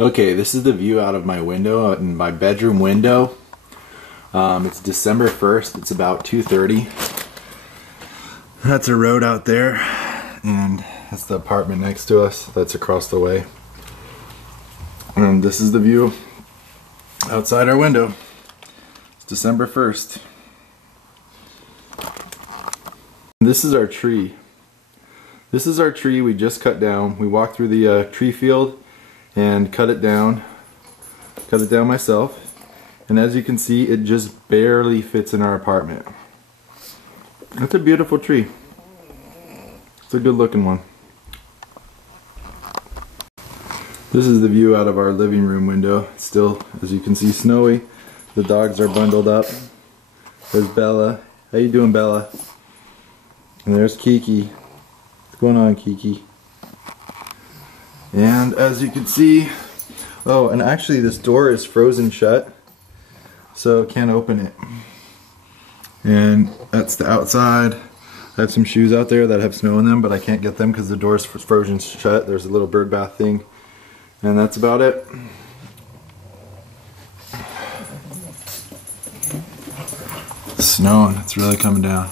Okay, this is the view out of my window, in my bedroom window. It's December 1st, it's about 2:30. That's a road out there, and that's the apartment next to us, that's across the way. And this is the view outside our window. It's December 1st. This is our tree. This is our tree we just cut down. We walked through the tree field and cut it down myself, and as you can see, it just barely fits in our apartment. That's a beautiful tree. It's a good looking one. This is the view out of our living room window. It's still, as you can see, snowy. The dogs are bundled up. There's Bella. How you doing, Bella? And there's Kiki. What's going on, Kiki? And as you can see, oh, and actually this door is frozen shut, so can't open it. And that's the outside. I have some shoes out there that have snow in them, but I can't get them because the door is frozen shut. There's a little bird bath thing, and that's about it. It's snowing, it's really coming down.